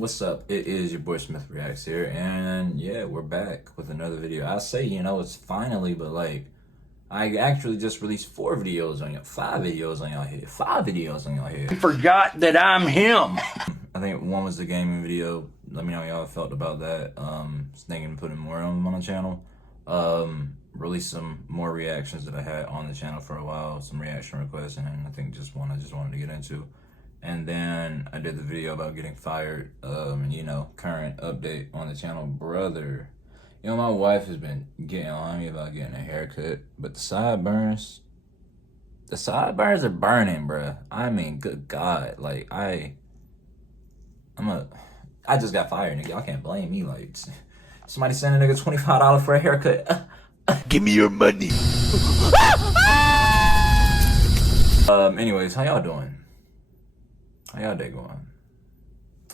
What's up? It is your boy Smith Reacts here, and yeah, we're back with another video. I say, it's finally, but like, I actually just released 5 videos on y'all here. Forgot that I'm him. I think one was the gaming video. Let me know how y'all felt about that. Thinking of putting more on the channel. Released some more reactions that I had on the channel for a while, some reaction requests, and I think just one I just wanted to get into. And then I did the video about getting fired, current update on the channel, brother. My wife has been getting on me about getting a haircut, but the sideburns are burning, bruh. I mean, good God, like, I just got fired, nigga. Y'all can't blame me, like, somebody sent a nigga $25 for a haircut. Give me your money. Anyways, how y'all doing? How y'all day going?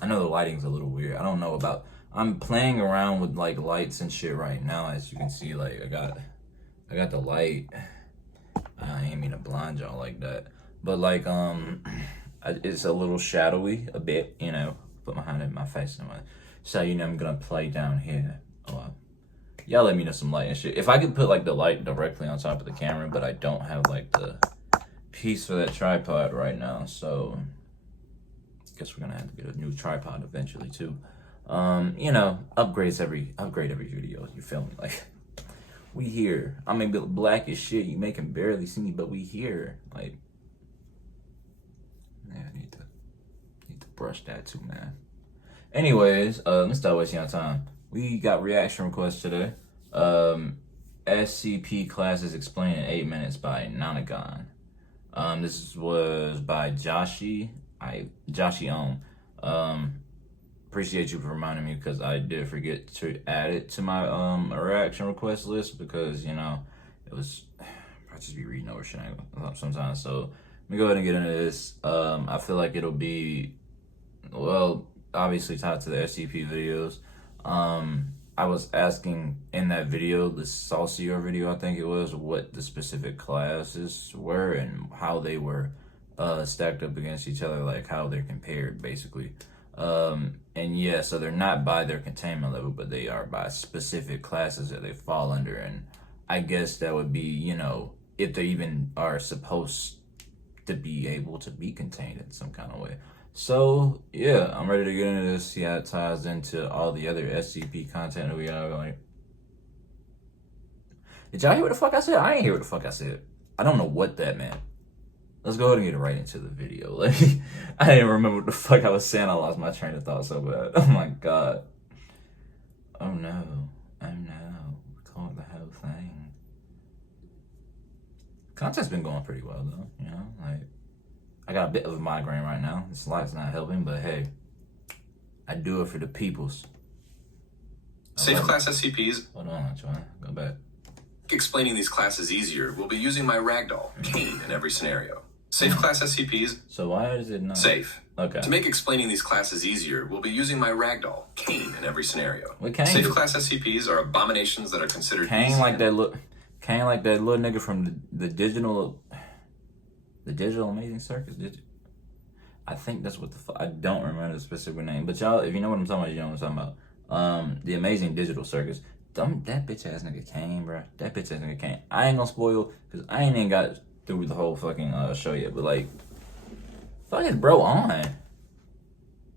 I know the lighting's a little weird. I don't know about... I'm playing around with like lights and shit right now. As you can see, like I got the light. I ain't mean to blind y'all like that, but like it's a little shadowy a bit. Put my hand in my face and so I'm gonna play down here. Y'all let me know some light and shit. If I could put like the light directly on top of the camera, but I don't have like the piece for that tripod right now, so guess we're gonna have to get a new tripod eventually too. Upgrade every video, you feel me? Like, we here. I may be black as shit, you may can barely see me, but we here. Like, yeah, I need to brush that too, man. Anyways, let's start wasting our time. We got reaction requests today. SCP Classes Explained in 8 minutes by Nonagon. This was by Joshy Om. Appreciate you for reminding me, because I did forget to add it to my reaction request list, because it was I just be reading over shit sometimes. So let me go ahead and get into this. I feel like it'll be, well, obviously tied to the SCP videos. I was asking in that video, the Saucier video, I think it was, what the specific classes were and how they were stacked up against each other, like how they're compared, basically. And yeah, so they're not by their containment level, but they are by specific classes that they fall under. And I guess that would be, if they even are supposed to be able to be contained in some kind of way. So yeah, I'm ready to get into this, see how it ties into all the other SCP content that we are going. Did y'all hear what the fuck I said? I ain't hear what the fuck I said. I don't know what that meant. Let's go ahead and get right into the video. Like, I didn't remember what the fuck I was saying. I lost my train of thought so bad. Oh my God. Oh no. Record the whole thing. Content's been going pretty well though, like, I got a bit of a migraine right now. This light's not helping, but hey, I do it for the peoples. Safe class SCPs. Hold on, John. Go back. Explaining these classes easier, we'll be using my ragdoll, Kane, in every scenario. Safe class SCPs. So why is it not? Safe. Okay. To make explaining these classes easier, we'll be using my ragdoll, Kane, in every scenario. What Kane? Safe class SCPs are abominations that are considered Kane easy. like that little nigga from the digital Amazing Circus. I think that's what I don't remember the specific name, but y'all, if you know what I'm talking about, you know what I'm talking about. The Amazing Digital Circus. That bitch ass nigga Kane, bro. That bitch ass nigga Kane. I ain't gonna spoil, because I ain't even got through the whole fucking show yet, but like, fuck is bro on?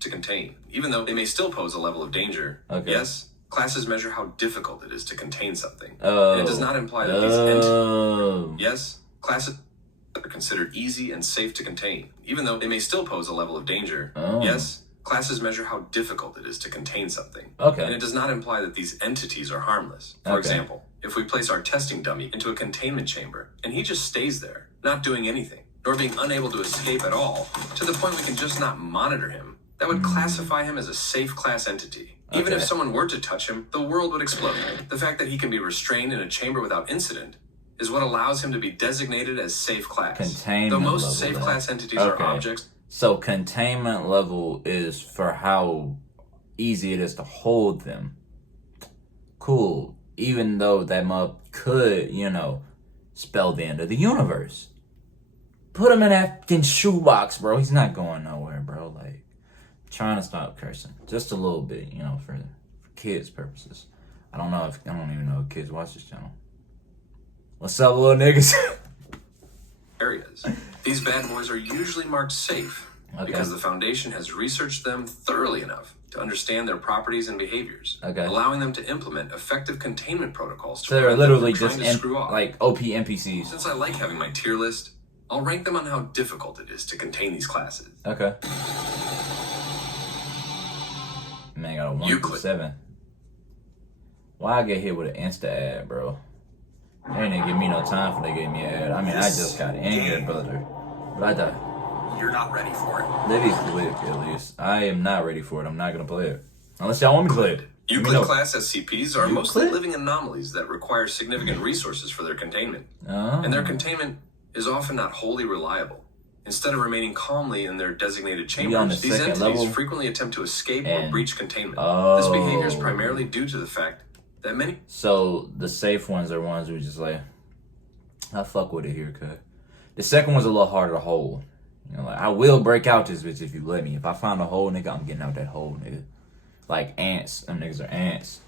To contain, even though they may still pose a level of danger. Okay. Yes, classes measure how difficult it is to contain something. Oh. And it does not imply that these entities... Yes, classes are considered easy and safe to contain, even though they may still pose a level of danger. Oh. Yes, classes measure how difficult it is to contain something. Okay. And it does not imply that these entities are harmless. For example, if we place our testing dummy into a containment chamber, and he just stays there, not doing anything, nor being unable to escape at all, to the point we can just not monitor him, that would classify him as a safe class entity. Even if someone were to touch him, the world would explode. The fact that he can be restrained in a chamber without incident is what allows him to be designated as safe class. Containment Though most level, safe then. class entities are objects. So containment level is for how easy it is to hold them. Cool. Even though that mug could, spell the end of the universe. Put him in that fucking shoebox, bro. He's not going nowhere, bro. Like, trying to stop cursing just a little bit, you know, for kids' purposes. I don't even know if kids watch this channel. What's up, little niggas? Areas. These bad boys are usually marked safe because the Foundation has researched them thoroughly enough to understand their properties and behaviors, allowing them to implement effective containment protocols to they're literally just like OP NPCs. Since I like having my tier list, I'll rank them on how difficult it is to contain these classes. Okay. Man, I got a 1 through 7. Why I get hit with an insta ad, bro? They didn't give me no time for they gave me an ad. I mean, I just got in here, brother. But I thought you're not ready for it. Let me click at least. I am not ready for it. I'm not gonna play it unless y'all want me to play it. Euclid class SCPs are mostly living anomalies that require significant resources for their containment, and their containment is often not wholly reliable. Instead of remaining calmly in their designated chambers, these entities frequently attempt to escape or breach containment. This behavior is primarily due to the fact that many... So, the safe ones are ones who just like, I fuck with it here, cuz. The second one's a little harder to hold. You know, like, I will break out this bitch if you let me. If I find a hole, nigga, I'm getting out that hole, nigga. Like ants. Them niggas are ants.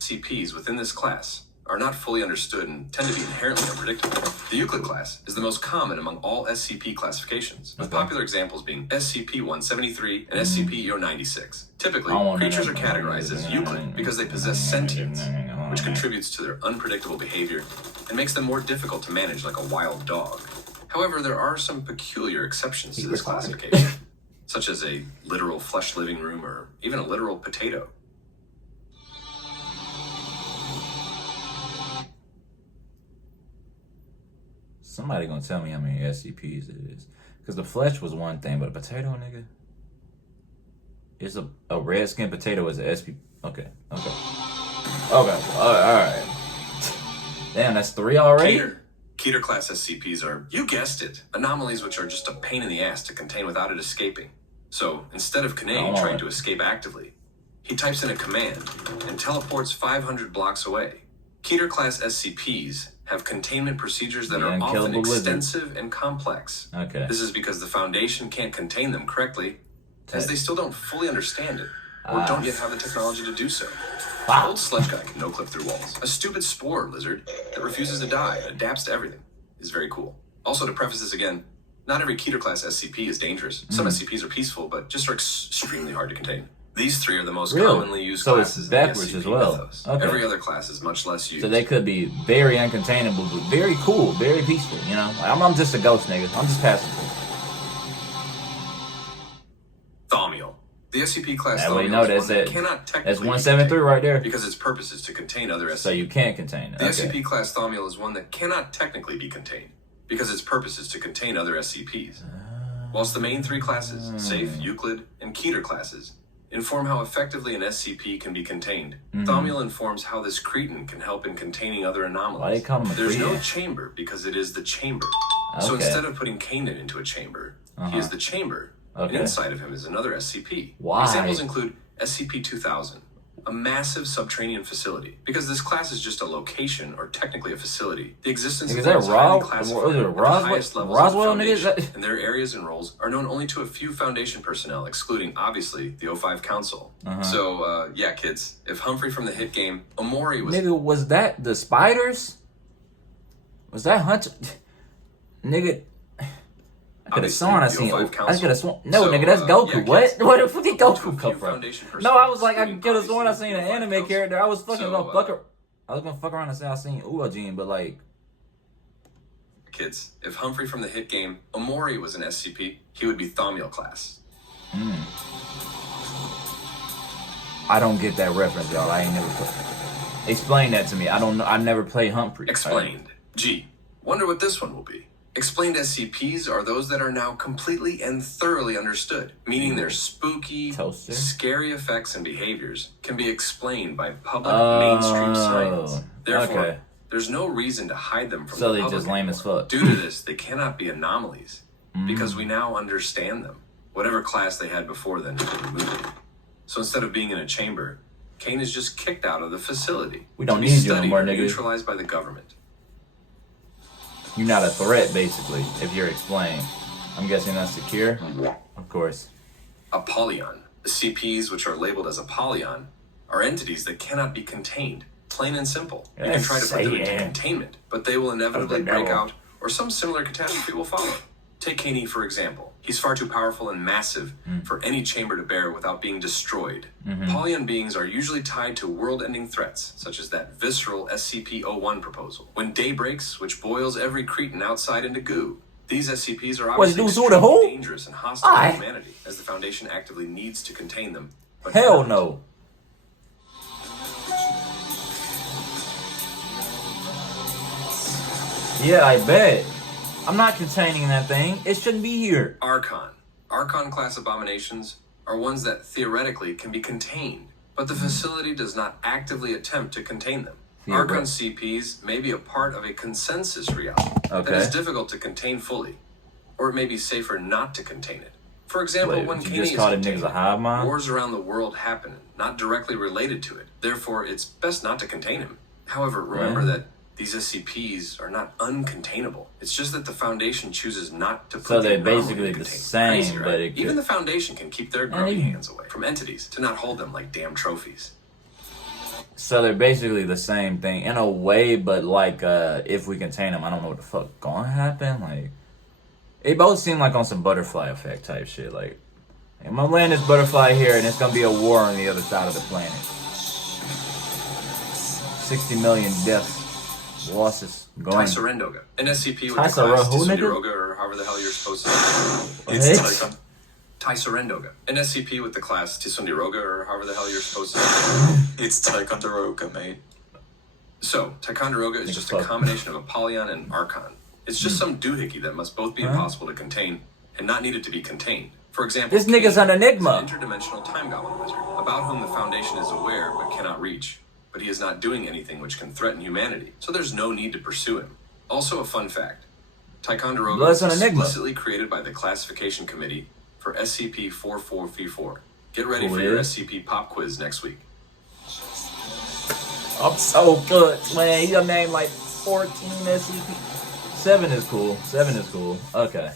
CPs within this class are not fully understood and tend to be inherently unpredictable. The Euclid class is the most common among all SCP classifications, with popular examles being SCP-173 and SCP-096. Typically, creatures are categorized as Euclid because they possess sentience, which contributes to their unpredictable behavior and makes them more difficult to manage like a wild dog. However, there are some peculiar exceptions to this classification, such as a literal flesh living room or even a literal potato. Somebody gonna tell me how many SCPs it is. Because the flesh was one thing, but a potato, nigga? It's a red skin potato is a SCP. Okay. Alright. Damn, that's 3 already? Keter class SCPs are, you guessed it, anomalies which are just a pain in the ass to contain without it escaping. So, instead of Kane trying to escape actively, he types in a command and teleports 500 blocks away. Keter class SCPs have containment procedures that are often extensive and complex. This is because the Foundation can't contain them correctly, as they still don't fully understand it, or don't yet have the technology to do so. An old sledge guy can no-clip through walls. A stupid spore lizard that refuses to die and adapts to everything is very cool. Also, to preface this again, not every Keter class SCP is dangerous. Some SCPs are peaceful, but just are extremely hard to contain. These 3 are the most commonly used classes in the SCP mythos. Every other class is much less used. So they could be very uncontainable, but very cool, very peaceful, you know? Like, I'm just a ghost, nigga. I'm just passing through. Thaumiel. The SCP class Thaumiel is one that cannot technically that's 173 right there. Because its purpose is to contain other SCPs. So you can't contain it. The SCP class Thaumiel is one that cannot technically be contained, because its purpose is to contain other SCPs. Whilst the main 3 classes, Safe, Euclid, and Keter classes, inform how effectively an SCP can be contained, Thaumiel informs how this cretin can help in containing other anomalies. Why they call him a There's no chamber because it is the chamber. So instead of putting Kanan into a chamber, he is the chamber, and inside of him is another SCP. Examples include SCP-2000, a massive subterranean facility. Because this class is just a location, or technically a facility, the existence of them is highly classified at the highest levels of the Foundation, and their areas and roles are known only to a few Foundation personnel, excluding, obviously, the O5 Council. So, yeah, kids, if Humphrey from the hit game, Omori was... Nigga, was that the spiders? Was that Hunter? Nigga... I could have sworn I seen. I could have sworn. No, nigga, that's Goku. Yeah, what? Where the fuck did Goku come from? No, I was like, I could have sworn I seen an anime character. I was fucking gonna fuck around and say I seen Uojin, but like. Kids, if Humphrey from the hit game Omori was an SCP, he would be Thaumiel class. I don't get that reference, y'all. I ain't never played. Explain that to me. I don't know. I never played Humphrey. Explained. G. Wonder what this one will be. Explained SCPs are those that are now completely and thoroughly understood, meaning their spooky, scary effects and behaviors can be explained by public mainstream science. Therefore, there's no reason to hide them from the public. So they just lame as fuck. Due to this, they cannot be anomalies, because we now understand them. Whatever class they had before then has been removed. So instead of being in a chamber, Kane is just kicked out of the facility. We don't need you anymore, nigga. Neutralized by the government. You're not a threat, basically, if you're explained. I'm guessing that's secure? Of course. Apollyon. The CPs, which are labeled as Apollyon, are entities that cannot be contained. Plain and simple. You can try to put them into containment, but they will inevitably break out, or some similar catastrophe will follow. Take Kaney, for example. He's far too powerful and massive for any chamber to bear without being destroyed. Apollyon beings are usually tied to world-ending threats, such as that visceral SCP-01 proposal. When day breaks, which boils every Cretan outside into goo. These SCPs are obviously extremely dangerous and hostile to humanity, as the Foundation actively needs to contain them. But hell no. Yeah, I bet. I'm not containing that thing. It shouldn't be here. Archon. Archon class abominations are ones that theoretically can be contained, but the facility does not actively attempt to contain them. Archon CPs may be a part of a consensus reality that is difficult to contain fully, or it may be safer not to contain it. For example, when Kaney is contained, wars around the world happen, not directly related to it. Therefore, it's best not to contain him. However, remember that these SCPs are not uncontainable. It's just that the Foundation chooses not to put them. So they're basically the same, crazy, right? But even the Foundation can keep their grubby hands away from entities to not hold them like damn trophies. So they're basically the same thing in a way, but like if we contain them, I don't know what the fuck gonna happen. Like, it both seem like on some butterfly effect type shit. Like, I'm gonna land this butterfly here, and it's gonna be a war on the other side of the planet. 60 million deaths. Losses going. Tysarendoga. An SCP with the class Tisundiroga, or however the hell you're supposed to say. It's Tysarendoga. An SCP with the class Tisundiroga, or however the hell you're supposed to say. It's Ticonderoga, mate. So, Ticonderoga is just a combination of Apollyon and Archon. It's just some doohickey that must both be impossible to contain and not needed to be contained. For example, this nigga's an enigma. An interdimensional time goblin wizard, about whom the Foundation is aware but cannot reach. But he is not doing anything which can threaten humanity, so there's no need to pursue him. Also, a fun fact. Ticonderoga was explicitly created by the Classification Committee for SCP-4434. Get ready for your SCP pop quiz next week. I'm so good, man. You done named like 14 SCP. 7 is cool. 7 is cool. Okay.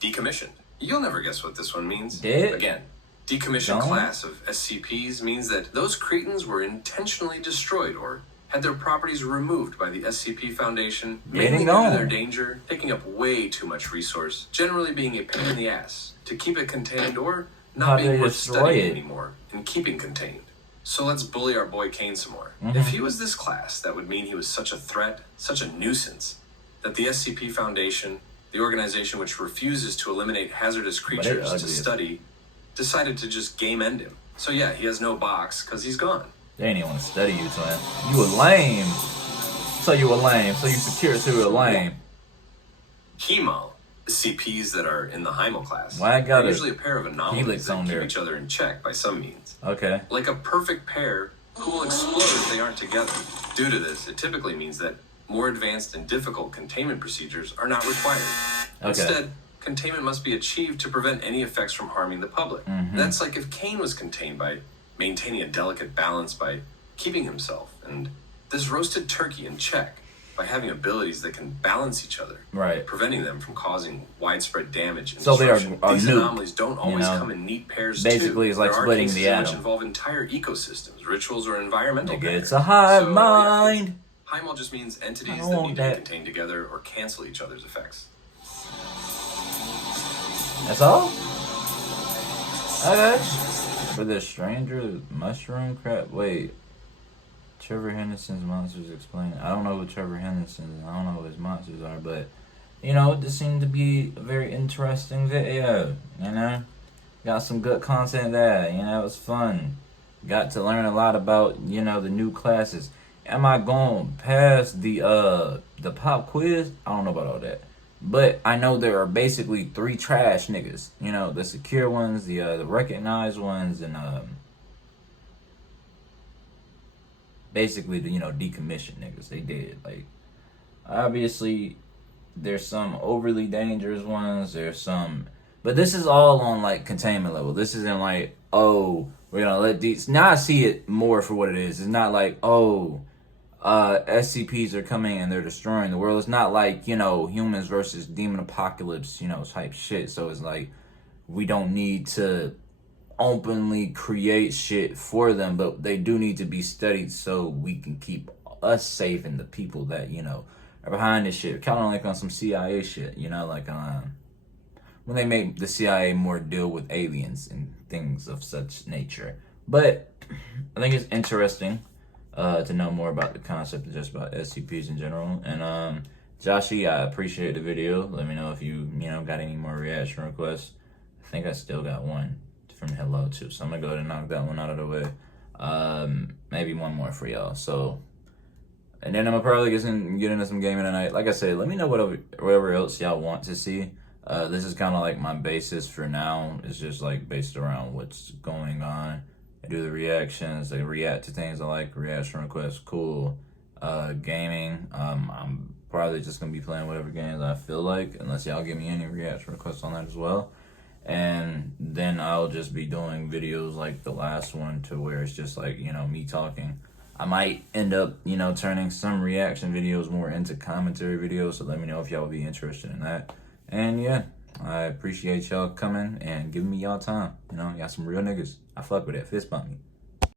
Decommissioned. You'll never guess what this one means. Dead? Again. Decommissioned class of SCPs means that those Cretans were intentionally destroyed or had their properties removed by the SCP Foundation, mainly due to their danger, taking up way too much resource, generally being a pain in the ass, to keep it contained or not being worth studying anymore and keeping contained. So let's bully our boy Kane some more. If he was this class, that would mean he was such a threat, such a nuisance, that the SCP Foundation, the organization which refuses to eliminate hazardous creatures to study, decided to just game end him. So yeah, he has no box, because he's gone. They ain't even want to study you, twin. You a lame. So you a lame. So you secure, so you a lame. Hemal, the CPs that are in the Heimel class, Why I got are usually a pair of anomalies that keep each other in check by some means. Okay. Like a perfect pair who will explode if they aren't together. Due to this, it typically means that more advanced and difficult containment procedures are not required. Instead, containment must be achieved to prevent any effects from harming the public. That's like if Kane was contained by maintaining a delicate balance by keeping himself, and this roasted turkey in check by having abilities that can balance each other, preventing them from causing widespread damage and destruction. These anomalies don't always come in neat pairs. Basically, it's like splitting the atom. Which involve entire ecosystems, rituals, or environmental patterns. It's a hive mind. Heimel just means entities that need to be contained together or cancel each other's effects. That's all? Okay. For the stranger, mushroom crap. Wait. Trevor Henderson's Monsters Explained. I don't know who Trevor Henderson is. I don't know who his monsters are, but, you know, this seemed to be a very interesting video, you know? Got some good content there, you know, it was fun. Got to learn a lot about, you know, the new classes. Am I going past the pop quiz? I don't know about all that. But I know there are basically 3 trash niggas. You know, the secure ones, the recognized ones, and basically the, you know, decommissioned niggas. They did. Like, obviously, there's some overly dangerous ones. There's some, but this is all on like containment level. This isn't like, oh, we're gonna let these. Now I see it more for what it is. It's not like, oh, SCPs are coming and they're destroying the world. It's not like, you know, humans versus demon apocalypse, you know, type shit. So it's like, we don't need to openly create shit for them, but they do need to be studied so we can keep us safe and the people that, you know, are behind this shit. Kind of like on some CIA shit, you know, like when they make the CIA more deal with aliens and things of such nature. But I think it's interesting to know more about the concept of just about SCPs in general. And Joshy, I appreciate the video. Let me know if you know, got any more reaction requests. I think I still got one from Hello too, so I'm gonna go ahead and knock that one out of the way. Maybe one more for y'all. So, and then I'm gonna probably get into some gaming tonight. Like I said, let me know whatever else y'all want to see. This is kind of like my basis for now. It's just like based around what's going on. I do the reactions. I react to things I like. Reaction requests, cool. Gaming. I'm probably just gonna be playing whatever games I feel like, unless y'all give me any reaction requests on that as well. And then I'll just be doing videos like the last one, to where it's just like, you know, me talking. I might end up, you know, turning some reaction videos more into commentary videos, so let me know if y'all would be interested in that. And yeah, I appreciate y'all coming and giving me y'all time. You know, y'all some real niggas. I fuck with that. Fist bump me.